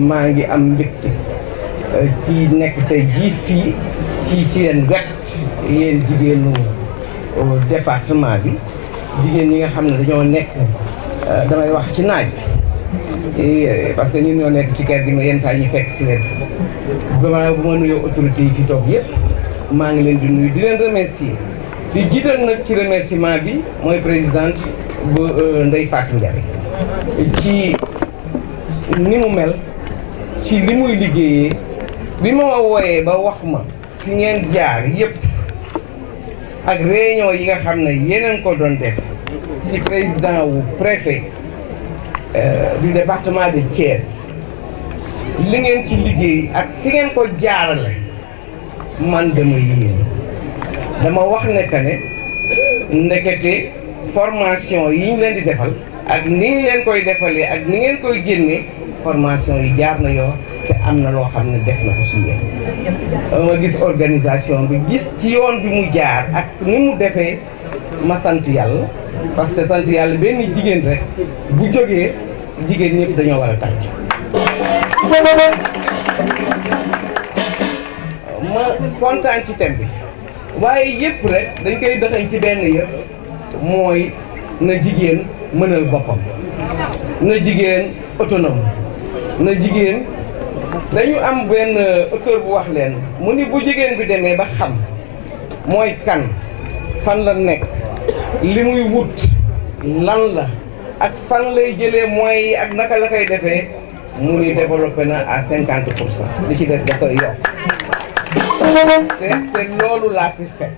maa ngi am mbégte ci nekk tey jii fii ci seen wet yéen jigéenu département bi jigéen ñi nga xam ne dañoo nekk damay wax ci naaj parce que ñun ñoo nekk ci kër gi ma yenn saa ñu fekk si leen bu ma nuyoo autorités yi fi toog yëpp maa ngi leen di nuyu di leen remercier di jiital nag ci remerciement bi mooy présidente bu Ndeye Fatou Ndiaye ci ni mu mel ci li muy liggéeyee bi ma wooyee ba wax ma fi ngeen jaar yëpp ak réunion yi nga xam ne yeneen ko doon def ci président wu préfet du département de Thiès li ngeen ci liggéey ak fi ngeen ko jaarale man dama yéene dama wax ne que ne ndekete formation yi ñu leen di defal ak ni ñu leen koy defalee ak ni ngeen koy génnee formation yi jaar na yoo te am na loo xam ne def na ko ci yéen ma gis organisation bi gis ci yoon bi mu jaar ak ni mu defee ma sant yàlla parce que sant yàlla benn jigéen rek bu jógee jigéen ñëpp dañoo war a tàcc ma kontaan ci thème bi waaye yëpp rek dañ koy dëxañ ci benn yëpp mooy na jigéen mënal boppam na jigéen autonome na jigéen dañu am benn auteur bu wax leen mu ni bu jigéen bi demee ba xam mooy kan fan la nekk li muy wut lan la ak fan lay jëlee moyens yi ak naka la koy defee mu ni développé na à 50%. li ci des da koy yokk te loolu laa fi fekk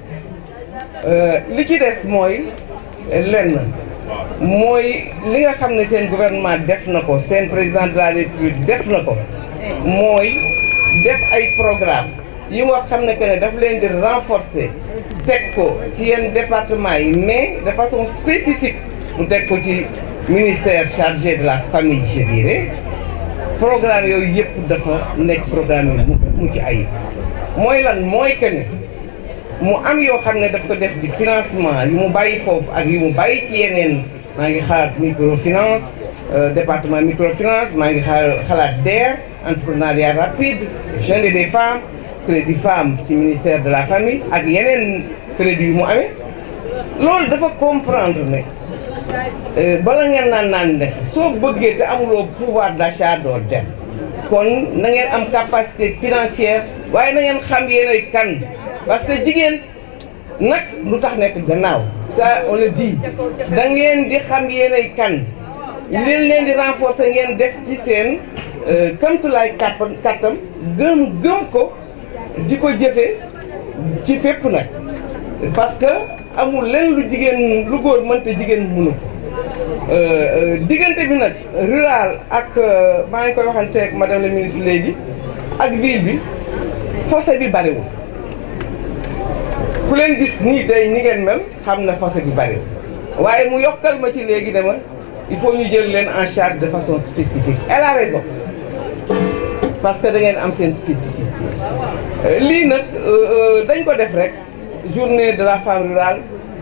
li ci des mooy lenn mooy li nga xam ne seen gouvernement def na ko seen président de la république def na ko mooy def ay programme yi nga xam ne que ne daf leen di renforcer teg ko ci yenn département yi mais de façon spécifique mu teg ko ci ministère chargé de la famille je dirais programme yooyu yëpp dafa nekk programme yi mu ci ayib mooy lan mooy que ne mu am yoo xam ne daf ko def di financement yu mu bàyyi foofu ak yu mu bàyyi ci yeneen maa ngi xalaat microfinance département microfinance maa ngi xalaat DER entrepreneuriat rapide jeunes et des femmes crédit femme ci ministère de la famille ak yeneen crédit yu mu amee loolu dafa comprendre ne bala ngeen naan def soo bëggee te amuloo pouvoir d'achat doo dem kon na ngeen am capacité financière waaye na ngeen xam yéenay kan parce que jigéen nag lu tax nekk gannaaw ça on le dit da ngeen di xam yéenay kan leen di renforcer ngeen def ci seen kamtulaay kattam gëm ko di ko jëfee ci fépp nag parce que amul leen lu jigéen lu góor mënta jigéen mënu ko diggante bi nag rural ak maa ngi koy waxante ak madame la ministre léegi ak ville bi fossé bi bariwul ku leen gis nii tey ni ngeen mel xam na fossé bi bariwul waaye mu yokkal ma ci léegi dama il faut ñu jël leen en charge de façon spécifique elle a raison parce que da ngeen am seen spécificité lii nag dañ ko def rek journée de la femme rurale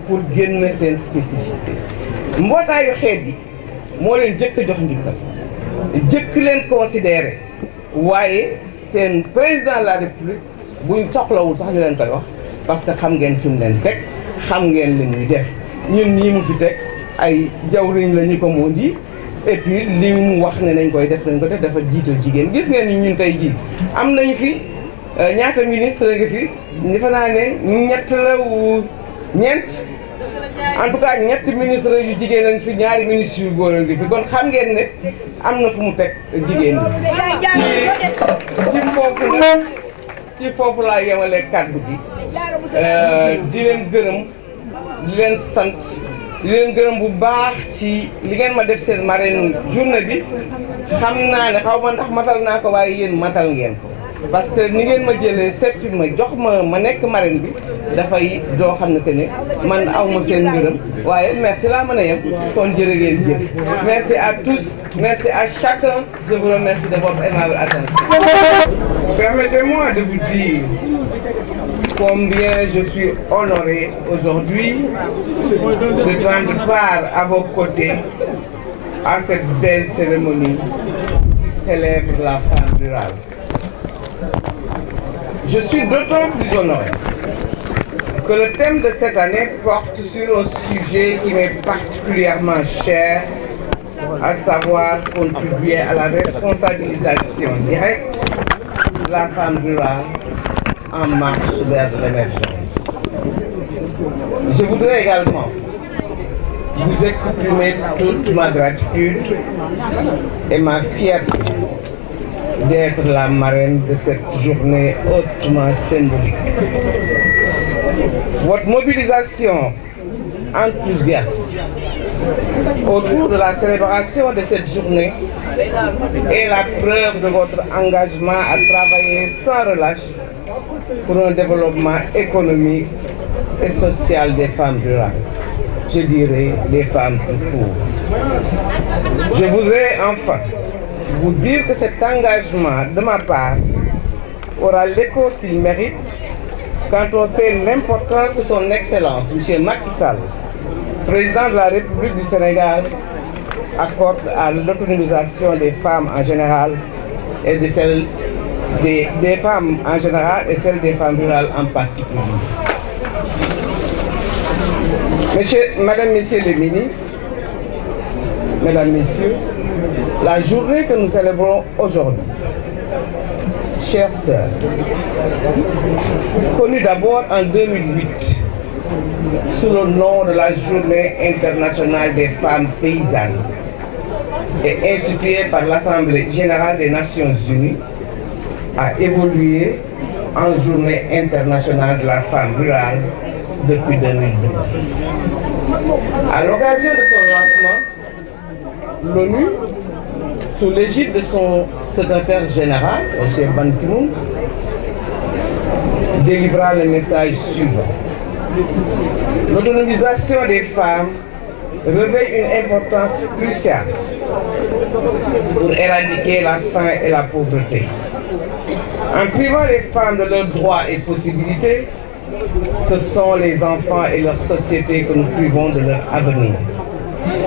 pour génn seen spécificité mbootaayu xeet yi moo leen jëkk a jox njukkal jëkk leen considéré waaye seen président de la république buñ soxlawul sax ñu leen koy wax parce que xam ngeen fi mu leen teg xam ngeen li ñuy def ñun ñii mu fi teg ay jawriñ la ñu ko moo di et puis li mu wax ne nañ koy def nañ ko def dafa jiital jigéen gis ngeen ni ñun tey jii am nañu fi ñaata ministre nga fi defe naa ne ñett la wu ñeent en tout cas ñetti ministre yu jigéen lañ fi ñaari ministre yu góor ngi fi kon xam ngeen ne am na fu mu teg jigéen ñi ci foofu laa yemale kàddu gi di leen gërëm di leen sant di leen gërëm bu baax ci li ngeen ma def seen marraine journée bi xam naa ne xaw ma ndax matal naa ko waaye yéen matal ngeen ko parce que ni ngeen ma jëlee seppi ma jox ma nekk marraine bi dafay doo xam ne que ne man aw ma seen ngërëm waaye merci laa mën a yem kon jërë ngeen jëf merci à tous merci à chacun je vous remercie de votre aimable attention. Permettez-moi de vous dire combien je suis honoré aujourd'hui de prendre part à vos côtés à cette belle cérémonie qui célèbre la femme rurale. Je suis d'autant plus honoré que le thème de cette année porte sur un sujet qui m'est particulièrement cher, à savoir contribuer à la responsabilisation directe de la femme rurale en marche vers l'émergence. Je voudrais également vous exprimer toute ma gratitude et ma fierté d'être la marraine de cette journée hautement symbolique. Votre mobilisation enthousiaste autour de la célébration de cette journée est la preuve de votre engagement à travailler sans relâche pour un développement économique et social des femmes rurales. Je dirais des femmes pauvres. Je voudrais enfin vous dire que cet engagement de ma part aura l'écho qu'il mérite quand on sait l'importance que son Excellence, M. Macky Sall, président de la République du Sénégal, accorde à l'autonomisation des femmes en général et de celle des femmes en général et celle des femmes rurales en particulier. Madame, Messieurs les ministres, Mesdames, Messieurs, la journée que nous célébrons aujourd'hui, chères sœurs, connue d'abord en 2008 sous le nom de la Journée internationale des femmes paysannes et instituée par l'Assemblée générale des Nations unies, a évolué en Journée internationale de la femme rurale depuis 2012. À l'occasion de son lancement, l'ONU, sous l'égide de son secrétaire général, M. Ban Ki-moon, délivra le message suivant. L'autonomisation des femmes revêt une importance cruciale pour éradiquer la faim et la pauvreté. En privant les femmes de leurs droits et possibilités, ce sont les enfants et leur société que nous privons de leur avenir.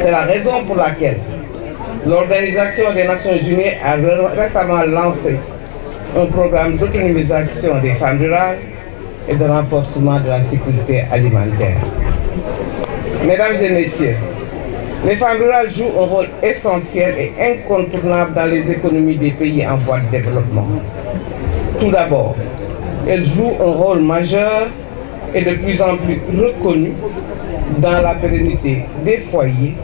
C'est la raison pour laquelle l'Organisation des Nations Unies a récemment lancé un programme d'autonomisation des femmes rurales et de renforcement de la sécurité alimentaire. Mesdames et messieurs, les femmes rurales jouent un rôle essentiel et incontournable dans les économies des pays en voie de développement. Tout d'abord, elles jouent un rôle majeur et de plus en plus reconnu dans la pérennité des foyers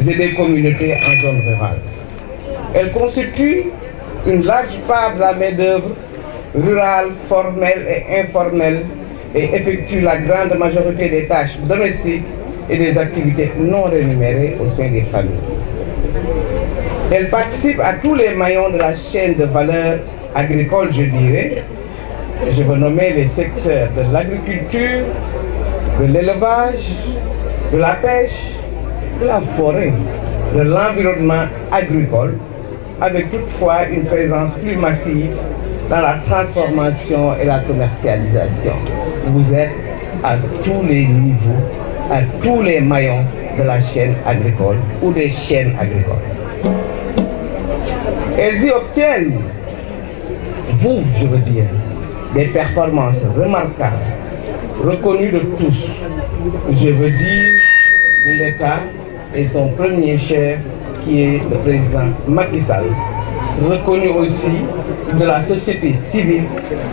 et des communautés en zone rurale. Elles constituent une large part de la main-d'œuvre rurale, formelle et informelle et effectuent la grande majorité des tâches domestiques et des activités non rémunérées au sein des familles. Elles participent à tous les maillons de la chaîne de valeur agricole, je dirais. Je veux nommer les secteurs de l'agriculture, de l'élevage, de la pêche, de la forêt, de l'environnement agricole, avec toutefois une présence plus massive dans la transformation et la commercialisation. Vous êtes à tous les niveaux, à tous les maillons de la chaîne agricole ou des chaînes agricoles. Elles y obtiennent, vous, je veux dire, des performances remarquables, reconnues de tous. Je veux dire l'État et son premier chef, qui est le président Macky Sall, reconnu aussi de la société civile,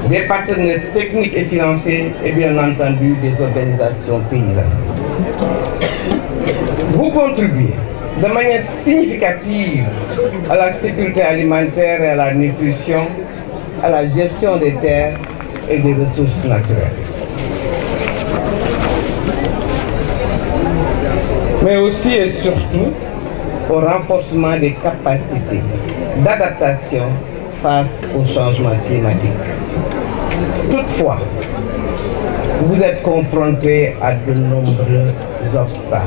des partenaires techniques et financiers et bien entendu des organisations paysannes. Vous contribuez de manière significative à la sécurité alimentaire et à la nutrition, à la gestion des terres et des ressources naturelles. Mais aussi et surtout au renforcement des capacités d'adaptation face au changement climatique. Toutefois, vous êtes confrontés à de nombreux obstacles,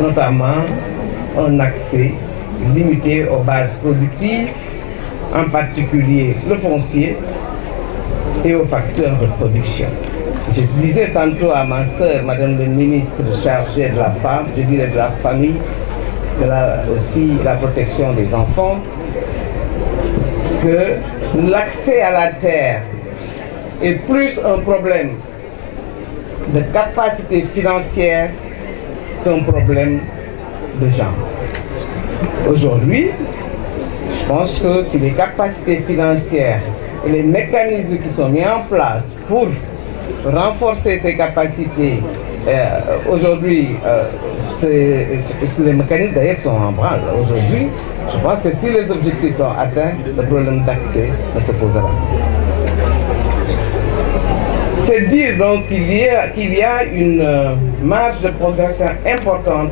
notamment un accès limité aux bases productives, en particulier le foncier et aux facteurs de production. Je disais tantôt à ma sœur, Madame le ministre chargée de la femme, je dirais de la famille, parce que là aussi la protection des enfants, que l'accès à la terre est plus un problème de capacité financière qu'un problème de gens. Aujourd'hui, je pense que si les capacités financières et les mécanismes qui sont mis en place pour renforcer ces capacités, aujourd'hui, les mécanismes d'ailleurs sont en branle. Aujourd'hui, je pense que si les objectifs sont atteints, le problème d'accès ne se posera. C'est dire donc qu'il y a une marge de progression importante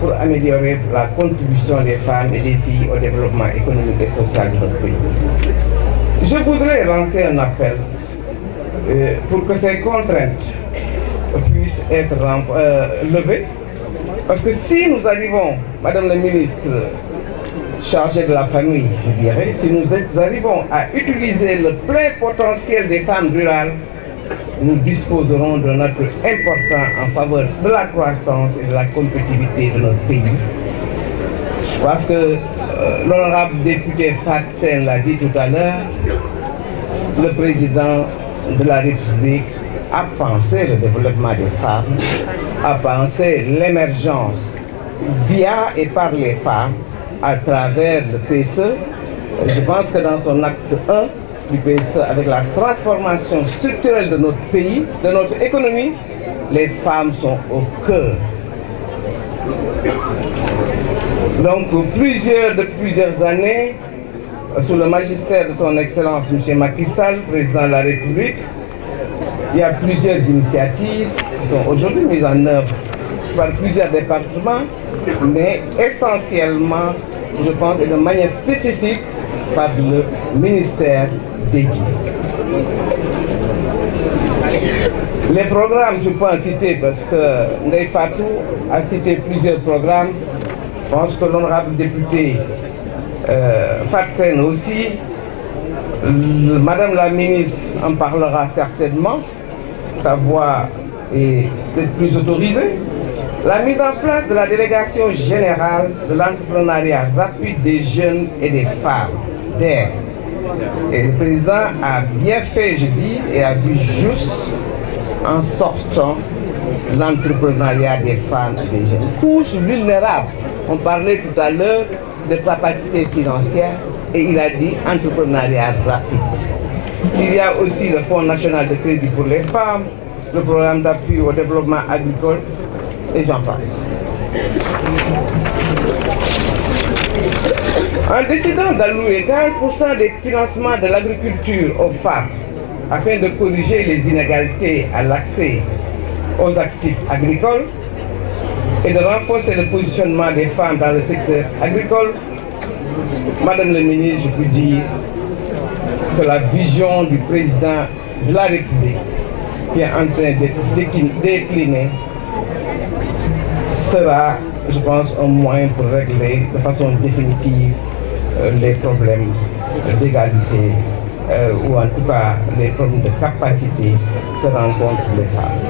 pour améliorer la contribution des femmes et des filles au développement économique et social de notre pays. Je voudrais lancer un appel pour que ces contraintes puissent être levées, parce que si nous arrivons, Madame la ministre chargée de la famille, je dirais, si nous arrivons à utiliser le plein potentiel des femmes rurales, nous disposerons d'un atout important en faveur de la croissance et de la compétitivité de notre pays. Je pense que l'honorable député Fatou Sène l'a dit tout à l'heure, le président de la République a pensé le développement des femmes, a pensé l'émergence via et par les femmes à travers le PSE. Je pense que dans son axe 1, du PSE, avec la transformation structurelle de notre pays, de notre économie, les femmes sont au cœur. Donc, depuis plusieurs années, sous le magistère de son Excellence M. Macky Sall, président de la République, il y a plusieurs initiatives qui sont aujourd'hui mises en œuvre par plusieurs départements, mais essentiellement, je pense, et de manière spécifique, par le ministère dédié. Les programmes, je peux en citer parce que Ndeye Fatou a cité plusieurs programmes. Je pense que l'honorable député Fatou Sène aussi, Madame la ministre en parlera certainement, sa voix est peut-être plus autorisée. La mise en place de la délégation générale de l'entrepreneuriat rapide des jeunes et des femmes, DER. Et le président a bien fait, je dis, et a vu juste en sortant l'entrepreneuriat des femmes et des jeunes. Couches vulnérables. On parlait tout à l'heure de capacité financière et il a dit entrepreneuriat rapide. Il y a aussi le Fonds national de crédit pour les femmes, le programme d'appui au développement agricole et j'en passe. En décidant d'allouer 40% des financements de l'agriculture aux femmes afin de corriger les inégalités à l'accès aux actifs agricoles et de renforcer le positionnement des femmes dans le secteur agricole, Madame la ministre, je peux dire que la vision du président de la République qui est en train d'être déclinée sera, je pense, un moyen pour régler de façon définitive les problèmes d'égalité ou en tout cas les problèmes de capacité que rencontrent les femmes.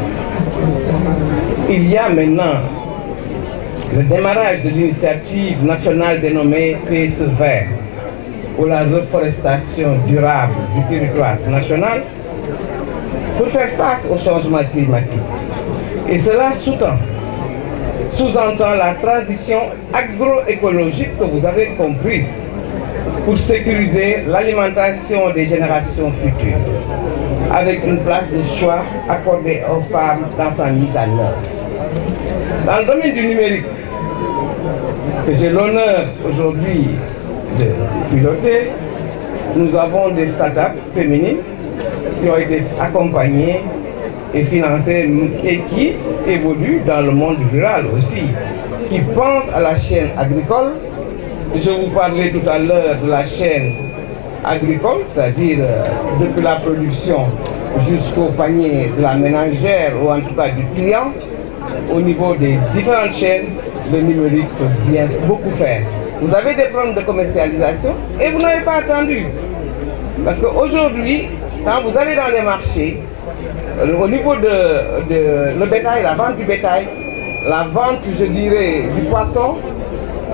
Il y a maintenant le démarrage de l'initiative nationale dénommée PSE Vert pour la reforestation durable du territoire national pour faire face au changement climatique. Et cela sous-entend la transition agroécologique que vous avez comprise pour sécuriser l'alimentation des générations futures, avec une place de choix accordée aux femmes dans sa mise en œuvre. Dans le domaine du numérique, que j'ai l'honneur aujourd'hui de piloter, nous avons des startups féminines qui ont été accompagnées et financées et qui évoluent dans le monde rural aussi, qui pensent à la chaîne agricole. Je vous parlais tout à l'heure de la chaîne agricole, c'est-à-dire depuis la production jusqu'au panier de la ménagère ou en tout cas du client. Au niveau des différentes chaînes, le numérique peut bien beaucoup faire. Vous avez des problèmes de commercialisation et vous n'avez pas attendu. Parce qu'aujourd'hui, quand vous allez dans les marchés, au niveau de le bétail, la vente du bétail, la vente, je dirais, du poisson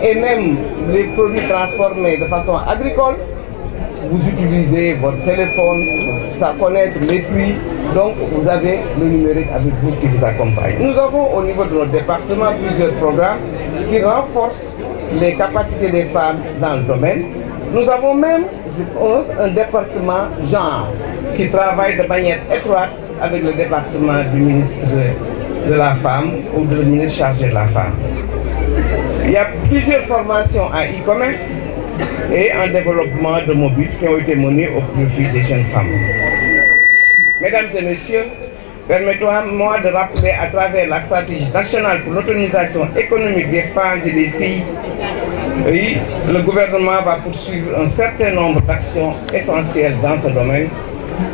et même les produits transformés de façon agricole, vous utilisez votre téléphone, ça connaître les prix, donc vous avez le numérique avec vous qui vous accompagne. Nous avons au niveau de notre département plusieurs programmes qui renforcent les capacités des femmes dans le domaine. Nous avons même, je pense, un département genre qui travaille de manière étroite avec le département du ministre de la Femme ou de le ministre chargé de la Femme. Il y a plusieurs formations en e-commerce et en développement de mobile qui ont été menées au profit des jeunes femmes. Mesdames et messieurs, permettez-moi de rappeler à travers la stratégie nationale pour l'autonomisation économique des femmes et des filles, oui, le gouvernement va poursuivre un certain nombre d'actions essentielles dans ce domaine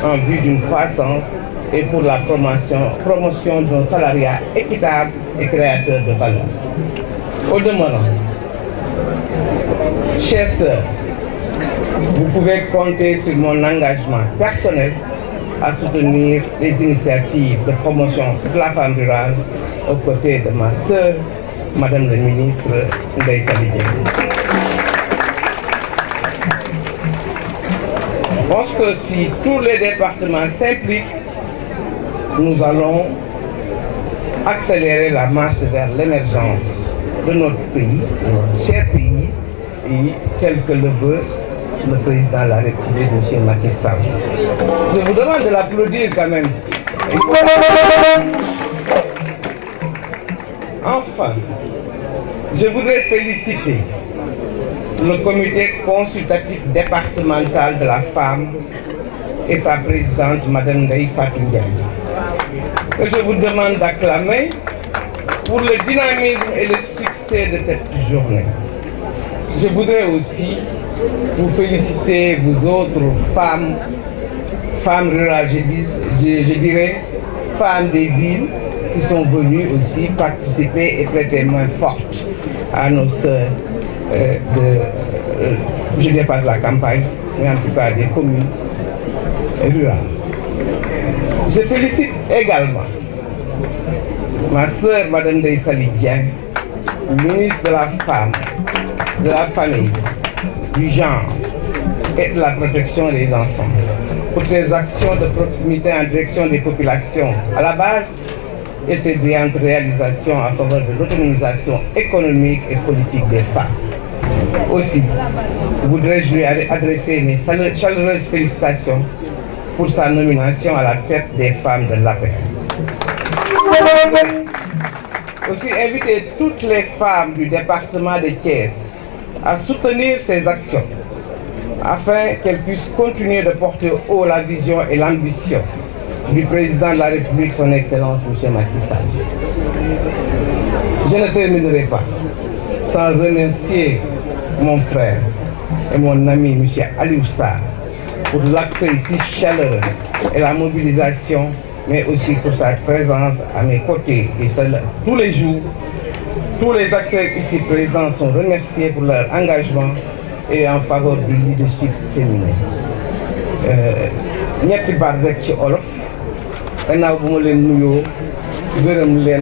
en vue d'une croissance et pour la promotion d'un salariat équitable et créateur de valeur. Au demeurant, chères sœurs, vous pouvez compter sur mon engagement personnel à soutenir les initiatives de promotion de la femme rurale aux côtés de ma sœur, Madame la ministre Ndeye Saly Dieng. Je pense que si tous les départements s'impliquent, nous allons accélérer la marche vers l'émergence de notre pays, de notre cher pays, et tel que le veut le président de la République, M. Macky Sall. Je vous demande de l'applaudir quand même. Enfin, je voudrais féliciter le comité consultatif départemental de la femme et sa présidente, Mme Ndeye Fatou Ndiaye, que je vous demande d'acclamer pour le dynamisme et le succès de cette journée. Je voudrais aussi vous féliciter, vous autres femmes rurales, je dirais femmes des villes qui sont venues aussi participer et prêter main forte à nos sœurs je ne dis pas de la campagne, mais en tout cas des communes rurales. Je félicite également ma sœur, Mme Ndeye Saly Dieng, ministre de la Femme, de la Famille, du Genre et de la Protection des enfants, pour ses actions de proximité en direction des populations à la base et ses brillantes réalisations en faveur de l'autonomisation économique et politique des femmes. Aussi, voudrais-je lui adresser mes chaleureuses félicitations pour sa nomination à la tête des femmes de l'APR. Aussi inviter toutes les femmes du département de Thiès à soutenir ces actions afin qu'elles puissent continuer de porter haut la vision et l'ambition du président de la République, son Excellence M. Macky Sall. Je ne terminerai pas sans remercier mon frère et mon ami M. Aliou Sarr pour l'accueil si chaleureux et la mobilisation, mais aussi pour sa présence à mes côtés. Et tous les jours, tous les acteurs ici présents sont remerciés pour leur engagement et en faveur du leadership féminin. ñetti baat rek ci olof gannaaw bu ma leen nuyoo gërëm leen